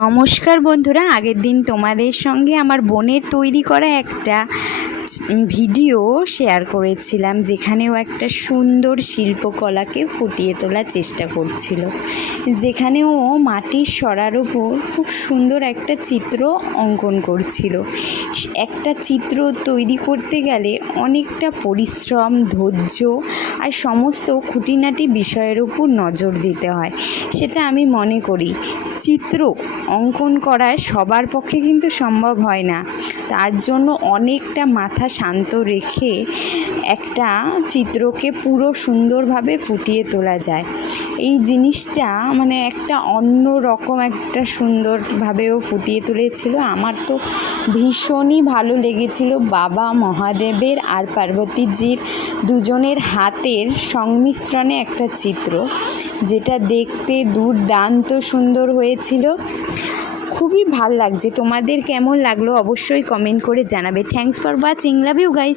নমস্কার বন্ধুরা, আগের দিন তোমাদের সঙ্গে আমার বোনের তৈরি করা একটা ভিডিও শেয়ার করেছিলাম, যেখানেও একটা সুন্দর শিল্পকলাকে ফুটিয়ে তোলার চেষ্টা করছিল, যেখানেও মাটির সরার উপর খুব সুন্দর একটা চিত্র অঙ্কন করছিল। একটা চিত্র তৈরি করতে গেলে অনেকটা পরিশ্রম, ধৈর্য আর সমস্ত খুঁটিনাটি বিষয়ের উপর নজর দিতে হয়, সেটা আমি মনে করি। চিত্র অঙ্কন করা সবার পক্ষে কিন্তু সম্ভব হয় না, তার জন্য অনেকটা মাথা শান্ত রেখে একটা চিত্রকে পুরো সুন্দরভাবে ফুটিয়ে তোলা যায়। এই জিনিসটা একটা অন্য রকম একটা সুন্দরভাবেও ফুটিয়ে তুলেছিল। আমার তো ভীষণই ভালো লেগেছিল বাবা মহাদেবের আর পার্বতীজির দুজনের হাতের সংমিশ্রণে একটা চিত্র, যেটা দেখতে দুর্দান্ত সুন্দর হয়েছিল। খুবই ভাল লাগছে। তোমাদের কেমন লাগলো অবশ্যই কমেন্ট করে জানাবে। Thanks for watching, love you guys.